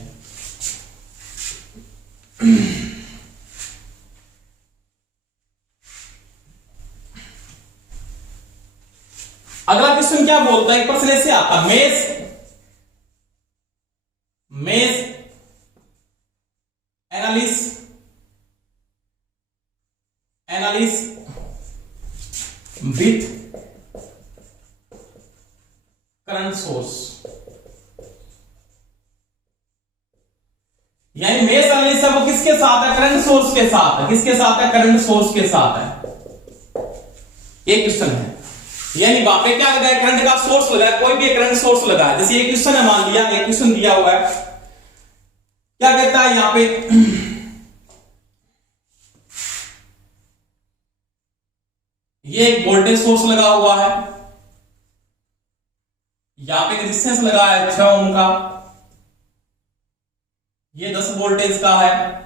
अगला क्वेश्चन क्या बोलता है, एक प्रश्न ऐसे आता, मेष एनालिस विथ करंट सोर्स, यानी मेष एनालिसिस है वो किसके साथ है, करंट सोर्स के साथ है। किसके साथ है, करंट सोर्स के साथ है। ये क्वेश्चन है, यानी वहां पे क्या लगा है, करंट का सोर्स लगा है, कोई भी करंट सोर्स लगा है। जैसे ये क्वेश्चन है, मान लिया एक क्वेश्चन दिया हुआ है, क्या कहता है यहां पे, ये एक वोल्टेज सोर्स लगा हुआ है, यहां पे रेजिस्टेंस लगा है 6 ओम का, ये 10 वोल्टेज का है,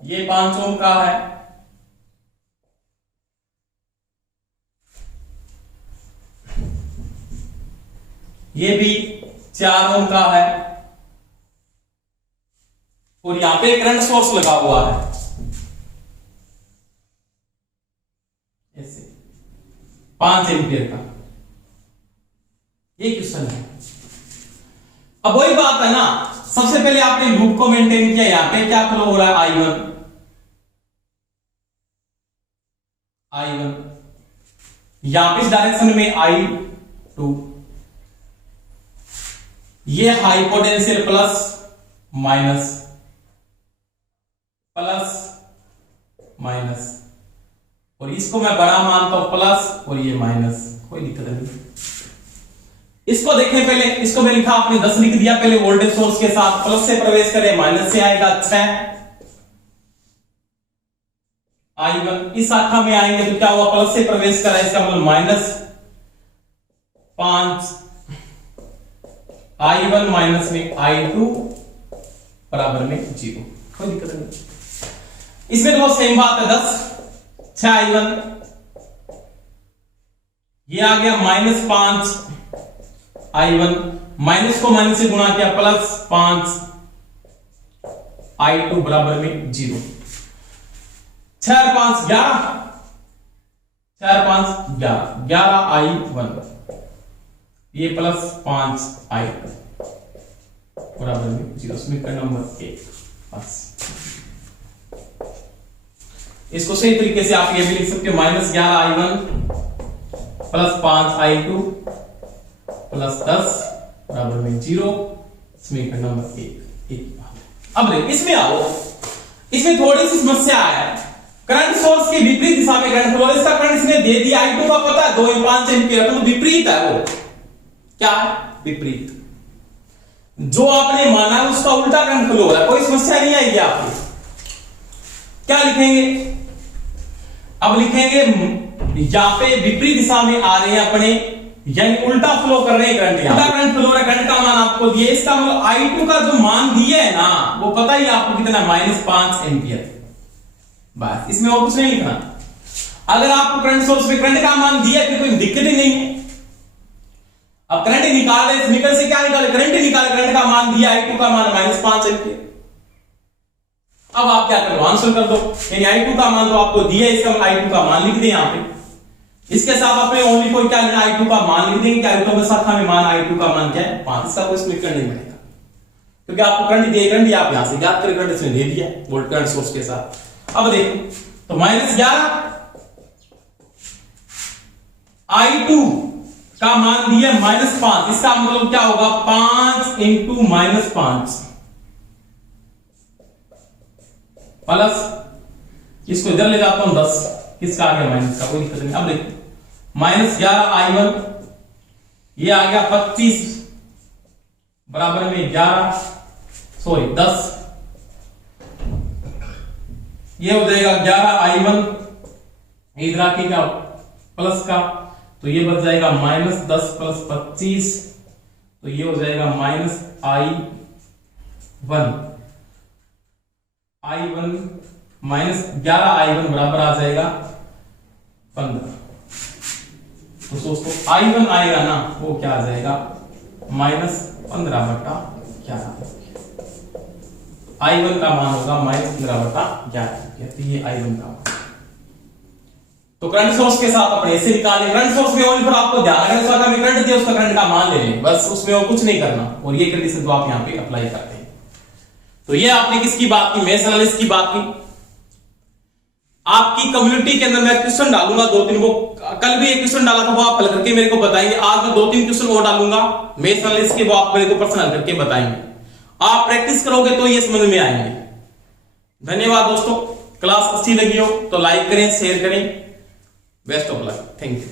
ये 5 ओम का है, ये भी 4 ओम का है, और यहां पे करंट सोर्स लगा हुआ है ऐसे 5 एम्पियर का। ये क्वेश्चन है। अब वही बात है ना, सबसे पहले आपने लूप को मेंटेन किया, यहां पे क्या फ्लो हो रहा है, I1, यहां पे इस डायरेक्शन में I2, ये high potential plus minus plus minus, और इसको मैं बड़ा मानता हूं प्लस, और ये माइनस, कोई दिक्कत नहीं। इसको देखें पहले, इसको मैं लिखा, आपने 10 लिख दिया पहले, वोल्टेज सोर्स के साथ प्लस से प्रवेश करे, माइनस से आएगा 6, I1 इस शाखा में आएंगे तो क्या हुआ, प्लस से प्रवेश करा, इसका मतलब -5 I1 माइनस में I2 बराबर में 0, कोई दिक्कत नहीं। इसमें तो सेम बात है, 10 6 I1, ये आ गया -5 I1, माइनस को माइनस से गुणा किया, +5 I2 बराबर में 0, 6 और 5 11, 6 और 5 11 I1, ये +5 I2 बराबर में 0। समीकरण नंबर 1 बस। इसको सही तरीके से आप ये भी लिख सकते हो, -11 I1 +5 I2 +10 बराबर में 0। समीकरण नंबर 1। अब देख इसमें आओ, इसमें थोड़ी सी समस्या है। करंट सोर्स के विपरीत दिशा में करंट फ्लो, इसका करंट इसने दे दिया, I2 का पता है 2.5 एम्पीयर, तो विपरीत है, वो क्या है, विपरीत। जो आपने माना है उसका उल्टा करंट फ्लो हो रहा है, कोई समस्या नहीं आएगी। आपको क्या लिखेंगे, अब लिखेंगे यहां पे विपरीत दिशा में आ रहे हैं अपने, यानी उल्टा फ्लो कर रहे हैं करंट, उल्टा करंट फ्लो हो रहा है। करंट का मान आपको दिए, इसका मतलब I2 का जो मान दिया है ना, वो पता ही आपको कितना, -5 एम्पीयर। बस, इसमें और कुछ नहीं लिखना। अगर आपको करंट सोर्स में करंट का मान दिया तो कोई दिक्कत ही नहीं है। अब करंट निकाल रहे, समीकरण से क्या निकाले, करंट निकाले, करंट का मान दिया I2 का मान -5 एम्पीयर। अब आप क्या कर दो, आंसर कर दो, यानी I2 का मान तो आपको दिया, इसका I2 का मान लिख दें यहां पे। इसके साथ आपने ओनली कोई क्या लेना, I2 का मान लिख देंगे, क्या में शाखा में मान I2 का मान क्या है 5। इसका कोई समीकरण नहीं बनेगा क्योंकि आपको करंट दिया, करंट आप यहां से ज्ञात करें, करंट इसमें दे दिया वोल्ट करंट सोर्स के साथ। अब देखो तो -11 I2 का मान दिया -5, इसका मतलब क्या होगा 5 इंटू -5 प्लस, इसको इधर ले जाता हूं 10, किसका आ गया माइनस का, कोई दिक्कत नहीं। अब देखो -11 I1 ये आ गया 25 बराबर में 10, ये हो जाएगा 11 I1 इधर आके क्या प्लस का, तो ये बच जाएगा -10 प्लस 25, तो ये हो जाएगा -I1 -11 I1 बराबर आ जाएगा 15। तो दोस्तों I1 आएगा ना, वो क्या आ जाएगा -15/11। I1 का मान होगा -15/11, तो ये I1 का मान। तो करंट सोर्स के साथ अपने ऐसे निकाले, करंट सोर्स में ओनली पर आपको ध्यान रखना, उसका हमें करंट दिया, उसका करंट का मान ले लें बस, उसमें और कुछ नहीं करना, और ये कंडीशन तो आप यहां पे अप्लाई करते हैं। तो ये आपने किसकी बात की, मेश एनालिसिस की बात की। आपकी कम्युनिटी के अंदर मैं क्वेश्चन डालूंगा 2-3, वो कल भी एक क्वेश्चन डाला था, वो आप हल करके मेरे को बताएंगे। आज मैं 2-3 क्वेश्चन और डालूंगा मेश एनालिसिस के, वो आप मेरे को पर्सनल हल करके बताएंगे। आप प्रैक्टिस करोगे तो ये समझ में आएंगे। धन्यवाद दोस्तों, क्लास अच्छी लगी हो तो लाइक करें, शेयर करें। Best of luck, thank you.